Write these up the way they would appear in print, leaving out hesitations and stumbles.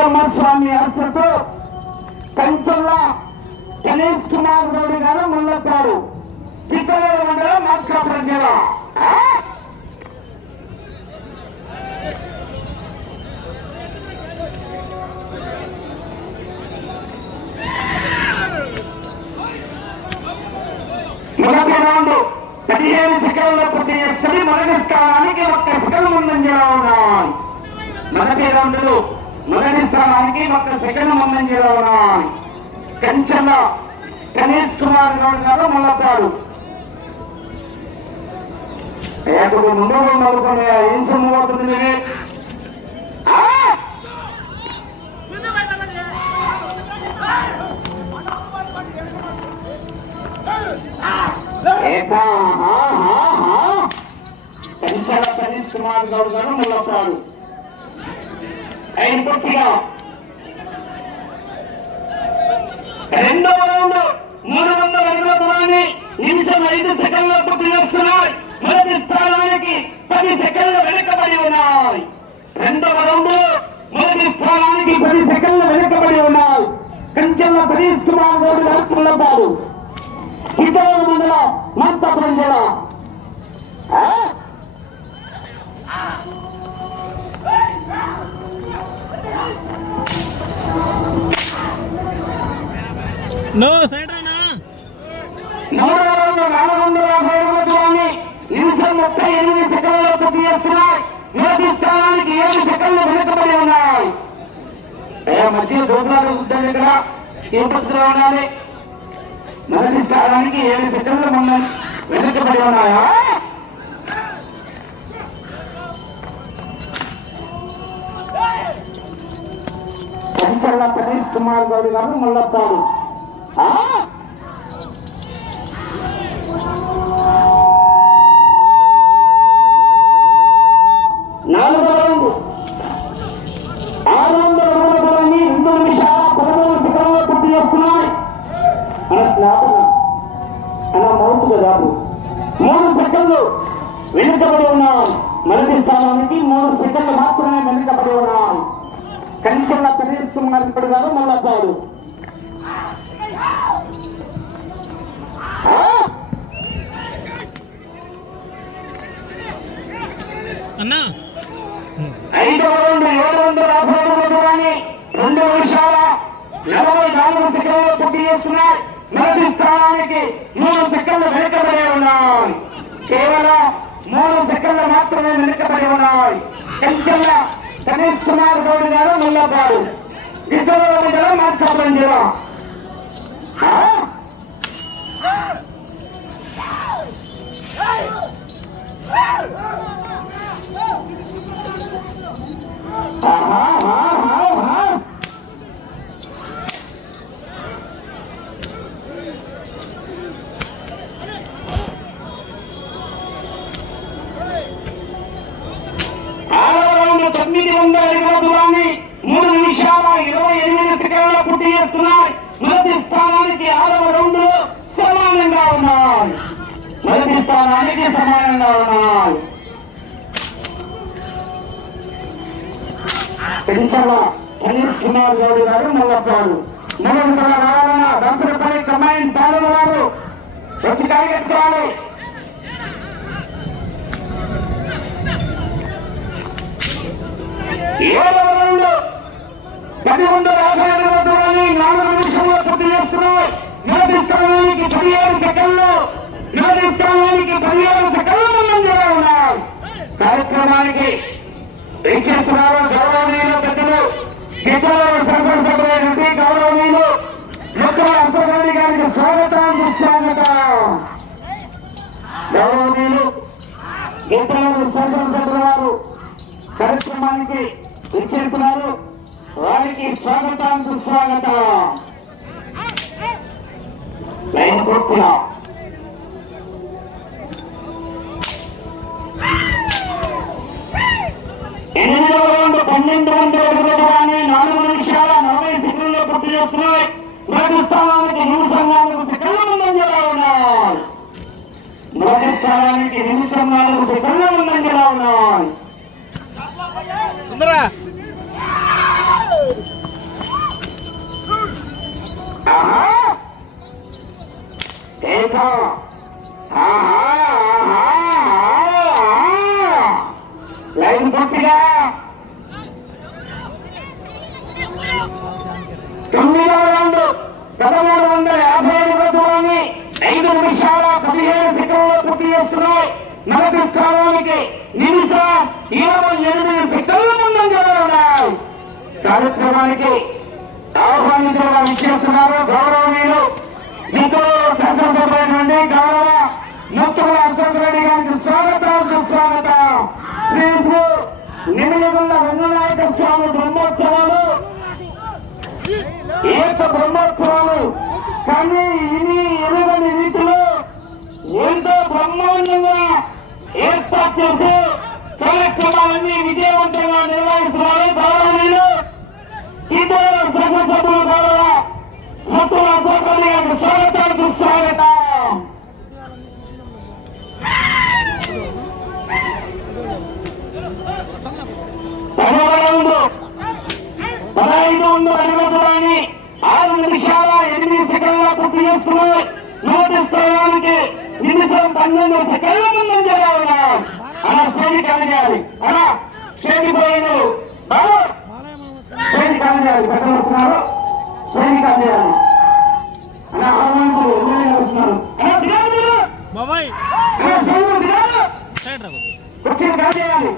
వీరమ్మ స్వామి ఆశతో కంచెల్ల గణేష్ కుమార్ గౌడ్ గారు ముల్లపాడు పిక్కలేరు మండలం మార్కాపురం జిల్లా. మొదటి రౌండ్ 15 సెకండ్ల పూర్తి చేసుకుని మొదటి స్థానానికి 1 సెకండ్ ముందంజలో ఉన్నాయి. మొదటి రౌండ్ మొదటి స్థానానికి 1 సెకండ్ ముందంజలో ఉన్నాయి. కంచెల గణేష్ కుమార్ గౌడ్ గారు ముల్లపాడు. ముందు మొదలుకొని ఏం సొమ్ము అవుతుంది. కంచెల గణేష్ కుమార్ గౌడ్ గారు ముల్లపాడు. అయిన పూర్తిగా రెండవ రౌండ్ 300 అడుగుల దూరాన్ని నిమిషం 5 సెకండ్ల పూర్తి చేస్తున్నాయి. మొదటి స్థానానికి 10 సెకండ్లు వెనుకబడి ఉన్నాయి. రెండవ రౌండ్ మొదటి స్థానానికి 10 సెకండ్లు వెనుకబడి ఉన్నాయి. కంచెల గణేష్ కుమార్ గౌడ్ గారు ముల్లపాడు. ఇతర మండలం మార్కాపురం జిల్లా. మూడవ రౌండ్ 450 అడుగుల దూరాన్ని నిమిషం 38 సెకండ్లలో పూర్తి చేస్తున్నాయి. మొదటి స్థానానికి 7 సెకండ్లు వెనుకబడి ఉన్నాయి. మధ్య దూరాలు కూర్చొని ఇక్కడ ఏ పద్ధతిలో ఉండాలి. మొదటి స్థానానికి 7 సెకండ్లు వెనుకబడి ఉన్నాయా. కంచెల గణేష్ కుమార్ గౌడ్ గారు ముల్లపాడు. నాలుగో రౌండ్ 600 అడుగుల దూరాన్ని 2 నిమిషాల 13 సెకండ్లలో పూర్తి చేస్తున్నాయి. మౌత్ కదా 3 సెకండ్లు వెనుకబడి ఉన్నాం. మొదటి స్థానానికి 3 సెకండ్లు మాత్రమే వెనుకబడి ఉన్నాం. కంచెల గణేష్ కుమార్ గౌడ్ గారు ముల్లపాడు. ఐదవ రౌండ్ 750 అడుగుల దూరాన్ని 2 నిమిషాల 44 సెకండ్లు పూర్తి చేస్తున్నాయి. మొదటి స్థానానికి 3 సెకండ్లు వెనుకబడి ఉన్నాయి. కేవలం 3 సెకండ్లు మాత్రమే వెనుకబడి ఉన్నాయి. కంచెల గణేష్ కుమార్ గౌడ్ గారు ముల్లపాడు. ఇతర మండలం మార్కాపురం జిల్లా. ఆరవ రౌండ్ 900 అడుగుల దూరాన్ని 3 నిమిషాల 28 సెకండ్ల పూర్తి చేస్తున్నాయి. మొదటి స్థానానికి 6వ రౌండ్ సమానంగా ఉన్నాయి. మొదటి స్థానానికి సమానంగా ఉన్నాయి. కంచెల గణేష్ కుమార్ గౌడ్ గారు ముల్లపాడు. మూలంతల రావాలన్న దంపతిపల్లి కమాండ్ పాలన వారు వచ్చి కాగెత్తుకోవాలి. ఏడవ రౌండ్ 1050 అడుగుల దూరాన్ని 4 నిమిషంలో పూర్తి చేస్తున్నాయి. మొదటి స్థానానికి 17 సెకండ్లు ముందంజలో ఉన్నాయి. కార్యక్రమానికి చేస్తున్నారు గౌరవనీయులు పెద్దలు గిద్దలూరు శాసనసభ్యులు గౌరవనీయులు లోకల అసోరెడ్డి గారికి స్వాగతం. గౌరవనీయులు గిద్దలూరు శాసనసభ్యుల వారు కార్యక్రమానికి చేస్తున్నారు. వారికి స్వాగతం సుస్వాగతం. లైన్ పూర్తిగా 8వ రౌండ్ 1200 అడుగుల దూరాన్ని 4 నిమిషాల 40 సెకండ్లలో పూర్తి చేస్తున్నాయి. మొదటి స్థానానికి నిమిషం 4 సెకండ్ల ముందంజలో ఉన్నాయి. మొదటి స్థానానికి నిమిషం 4 సెకండ్ల ముందంజలో ఉన్నాయి. లైన్ పూర్తిగా 9వ రౌండ్ 1350 దూరాన్ని 5 నిమిషాల 17 సెకండ్లో పూర్తి చేస్తున్నాయి. మొదటి స్థానానికి నిమిషం 28 సెకండ్ల ముందంజలో ఉన్నాయి. కార్యక్రమానికి ఆహ్వానితులుగా విచ్చేస్తున్నారు గౌరవనీయులు మిత్రులు శాసనసభ్యులైనటువంటి గౌరవ ముత్తుల అశోకరెడ్డి గారికి స్వాగతం సుస్వాగతం. శ్రీ నిమిలిగుండ రంగనాయక స్వామి బ్రహ్మోత్సవాలు బ్రహ్మోత్సవాలు కానీ ఇవి ఎరుగని రీతిలో ఎంతో బ్రహ్మాండంగా ఏర్పాటు చేసి కార్యక్రమాలన్నీ విజయవంతంగా నిర్వహిస్తున్నారు. గౌరవనీయులు ఇద్దరు శాసనసభ్యులు గౌరవ ముత్తుల అశోకరెడ్డి గారికి స్వాగతం సుస్వాగతం. 1500 దూరాన్ని 6 నిమిషాల 8 సెకండ్ల పూర్తి చేసుకున్నాయి. మొదటి స్థానానికి నిమిషం 12 సెకండ్ల ముందంజలో ఉన్నారు. అలా స్టేజ్ ఖాళీ చేయాలి. అలా స్టేజ్ పోయిన స్టేజ్ ఖాళీ చేయాలి. పెద్దలు వస్తున్నారు. స్టేజ్ ఖాళీ చేయాలి. అలా ఆహ్వానితులు ఎమ్మెల్యేలు వస్తున్నారు. కుర్చీని ఖాళీ చేయాలి.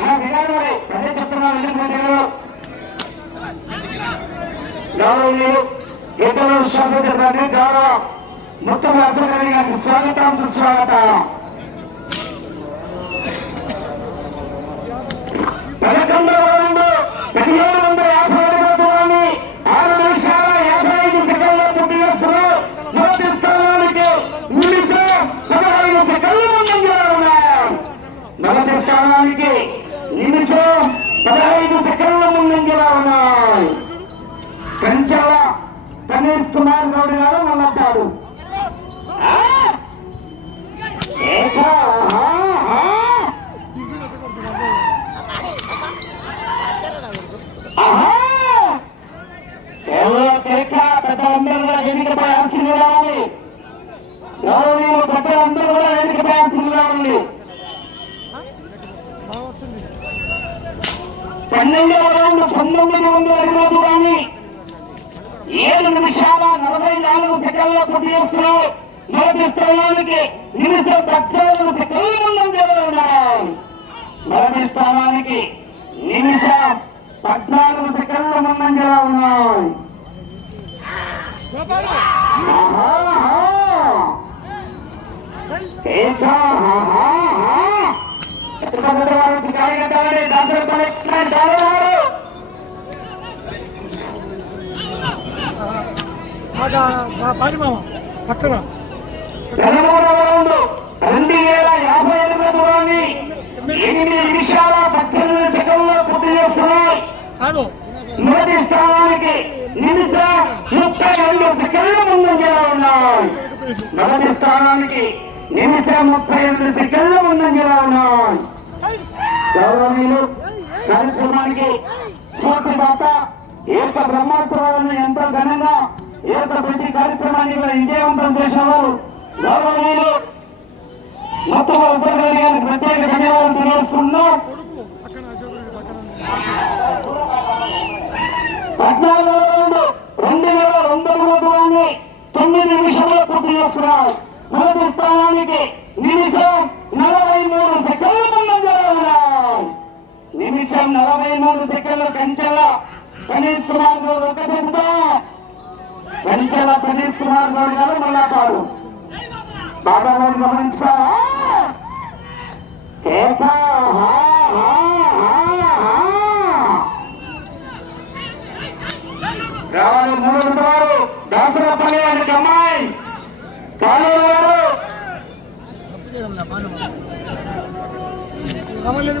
అలా దిగాలి. మరి అదే చెప్తున్నారు. గౌరవనీయులు ఇతరుల శాసనసభ్యులు గౌరవ ముత్తుల అశోకరెడ్డి గారికి స్వాగతం సుస్వాగతం. 11వ రౌండ్ 1750 దూరాన్ని 6 నిమిషాల 55 సెకండ్ల పూర్తి చేస్తున్నారు. మొదటి స్థానానికి నిమిషం 15 సెకండ్ల ముందంజలో ఉన్నారు. మొదటి స్థానానికి నిమిషం 15 సెకండ్ల ముందంజలో ఉన్నాయి. కంచెల గణేష్ కుమార్ గౌడ్ గారు మల్లపాడు. పెద్దలందరూ కూడా వేదికపై ఆశీర్లు రావాలి. గౌరవనీయులు పెద్దలందరూ కూడా వేదికపై ఆశీర్లు రావాలి. 12వ రౌండ్ 1900 అడుగుల దూరాన్ని 7 నిమిషాల 44 సెకండ్ల పూర్తి చేసుకున్నాయి. మొదటి స్థానానికి నిమిషం 14 సెకండ్ల ముందంజలో ఉన్నారు. మొదటి స్థానానికి నిమిషం 14 సెకండ్ల ముందంజలో ఉన్నాయి. కార్యకర్తలని దాసరి పక్కన 13వ రౌండ్ 2058 దూరాన్ని 8 నిమిషాల 18 సెకండ్లో పూర్తి చేస్తున్నాయి. మొదటి స్థానానికి నిమిషం 32 సెకండ్ల ముందంజలో ఉన్నాయి. మొదటి స్థానానికి నిమిషం 32 సెకండ్ల ముందంజలో ఉన్నాయి. గౌరవనీయులు కార్యక్రమానికి స్ఫూర్తిదాత ఏక బ్రహ్మోత్సవాలను ఎంతో ఘనంగా ఏక ప్రతి కార్యక్రమాన్ని విజయవంతం చేసేవారు గౌరవనీయులు ముత్తుల అశోకరెడ్డి గారికి ప్రత్యేక ధన్యవాదాలు తెలియజేసుకుంటున్నాం. 14వ రౌండ్ 2200 దూరాన్ని 9 నిమిషంలో పూర్తి చేస్తున్నారు. మొదటి స్థానానికి నిమిషం 43 సెకండ్ల ముందంజలో ఉన్నారు. నిమిషం 43 సెకండ్ల కంచెల గణేష్ కుమార్ గౌడ్ ఒక చెబుతా కంచెల గణేష్ కుమార్ గౌడ్ గారు మల్లాపాడు బాబా గారు గమనించుకో. రావాలి 3 వారు దాసరపల్లి అని అమ్మాయి కాలేరు గారు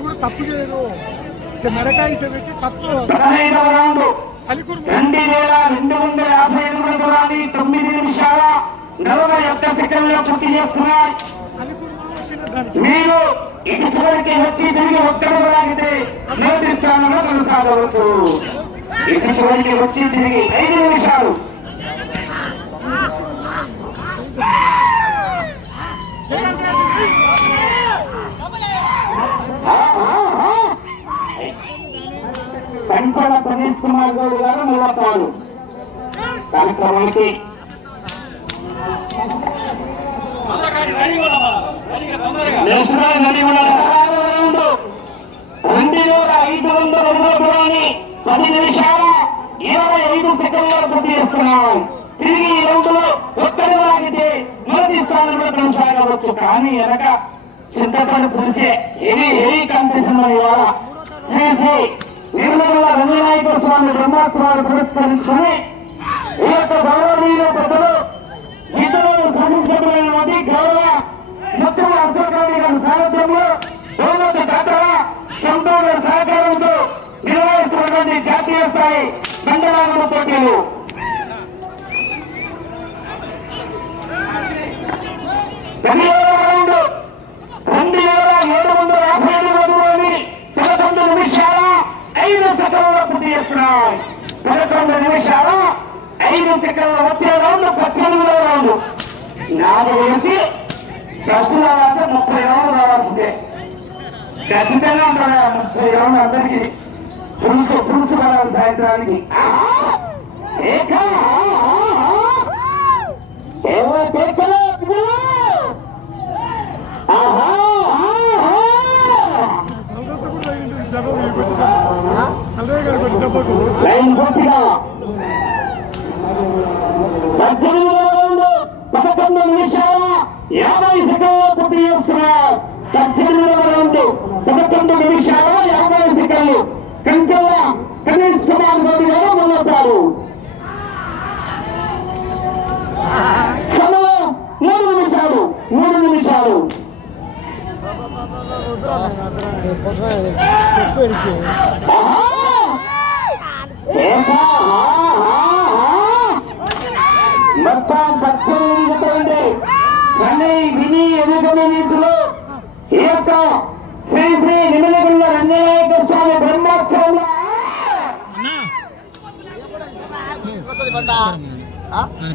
కూడా తప్పు చేయదు. మెడకాయ పెట్టి ఖర్చు 15వ రౌండ్ 2258 దూరాన్ని 9 నిమిషాల 41 సెకండ్లో పూర్తి చేసుకున్నాయి. మీరు ఇటు చివరికి వచ్చి తిరిగి ఒక్కడు లాగితే మొదటి స్థానంలో కొనసాగవచ్చు. ఇటు చివరికి వచ్చి తిరిగి 5 నిమిషాలు కంచెల గణేష్ కుమార్ గౌడ్ గారు ముల్లపాడు కార్యక్రమానికి నెక్స్ట్ రెడీ ఉన్నారు. 2500 అడుగుల దూరాన్ని 10 నిమిషాల 25 సెకండ్లలో పూర్తి చేస్తున్నాం. తిరిగి ఈ రౌండ్లో ఒక్కడి లాగితే మొదటి స్థానంలో కొనసాగవచ్చు. కానీ వెనక చింతపడి పులిసే హెవీ కాంపిటీషన్ ఇవాళ శ్రీ శ్రీ నిర్మల రంగనాయక స్వామి బ్రహ్మోత్సవాలు పురస్కరించుకుని ఈ యొక్క గౌరవనీయులు పెద్దలు ఇద్దరు సాధించబడిన మంది గౌరవ ముఖ్య అశోకరావు గారి సారథ్యంలో గౌరవ దాతల సంపూర్ణ సహకారంతో నిర్వహిస్తున్నటువంటి జాతీయ స్థాయి బండరాగమ పోటీలు. రౌండ్ 2750 దూరాన్ని 11 నిమిషాల 5 సెకండ్లలో పూర్తి చేస్తున్నాయి. 11 నిమిషాల 5 సెకండ్ల వచ్చే రౌండ్ 18వ రౌండ్. నాకు తెలిసి ప్రశ్న రావాలంటే 30 రౌండ్లు రావాల్సిందే. ఖచ్చితంగా ఉంటాడు 30 రౌండ్ అందరికీ పులుసు పడాలి సాయంత్రానికి. లైన్ పూర్తిగా 11 నిమిషాల 50 సెకండ్లు పూర్తి చేస్తున్నారు. 18వ రౌండ్ 11 నిమిషాల 50 సెకండ్లు. కంచెల గణేష్ కుమార్ గౌడ్ గారు మొదలవుతారు. సమయం 3 నిమిషాలు. మొత్తం 18 విని ఎదుగుతున్న నీతిలో ఈ యొక్క శ్రీ శ్రీ నిమలగుళ్ళ రంగనాయక స్వామి బ్రహ్మోత్సవంలో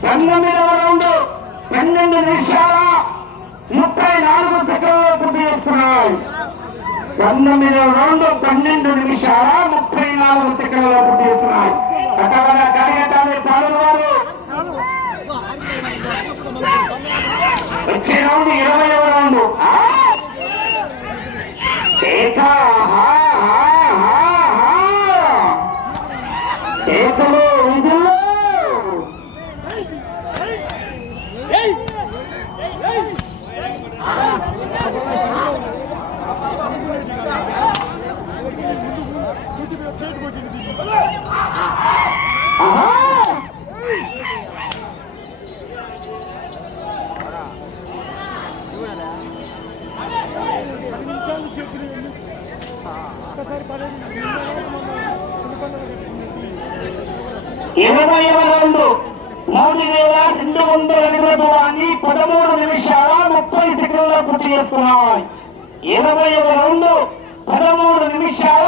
19వ రౌండ్ 12 నిమిషాల 34 సెకండ్లు పూర్తి చేస్తున్నాయి. 19వ రౌండ్ 12 నిమిషాల 34 సెకండ్లు పూర్తి చేస్తున్నాయి. అక్కడ కార్యకర్తలు పాల్గొన్నారు. వచ్చే రౌండ్ 20వ రౌండ్. ఏకలో విజుల్లో ఇరవై రౌండ్ 3200 అడుగుల దూరాన్ని 13 నిమిషాల 30 సెకండ్లలో పూర్తి చేస్తున్నాయి. 20వ రౌండ్ 13 నిమిషాల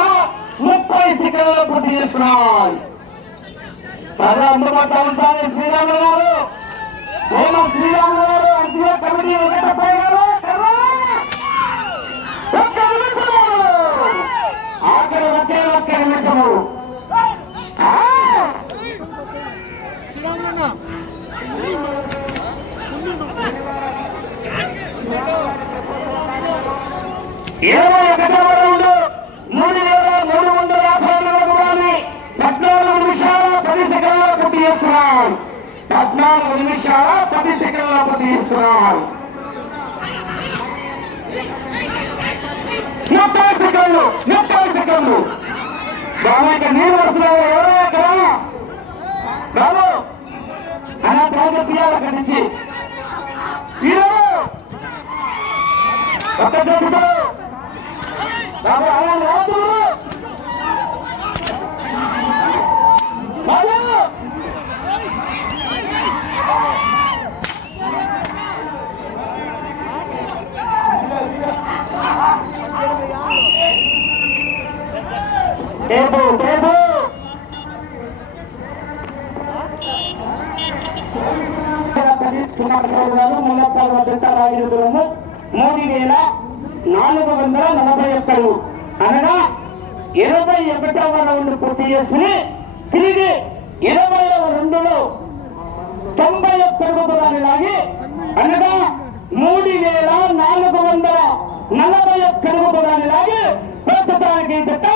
30 సెకండ్లలో పూర్తి చేస్తున్నాయి. అందుబాటులో ఉంటారు శ్రీరాములు గారు, శ్రీరాములు గారు, అంత్య కమిటీ వెంకటప్పయ్య గారు. ఆఖరి ఒక్క నిమిషము. ఇరవై 21వ రౌండ్ 3350 దూరాన్ని 14 నిమిషాల 10 సెకండ్లలో పూర్తి చేస్తున్నాం. 14 నిమిషాల 10 సెకండ్లలో పూర్తి చేస్తున్నాం. 30 సెకండ్లు. బాబు ఇక నీళ్ళు వస్తున్నావు ఎవరో అక్కడ బాబు అలా బాగా తీయాలి అక్కడి నుంచి. ఒక్క చేతితో బాబు అలా రాదు బాబు. కుమార్ గౌడ్ గారు ముల్లపాడు వద్ద రాగిన దూరము 3441 అనగా 21వ రౌండ్ పూర్తి చేసుకుని తిరిగి 20వ రౌండ్లో 91 అడుగు దూరాన్ని లాగి అనగా 3441 అడుగు దూరాన్ని లాగి ప్రస్తుతానికి జత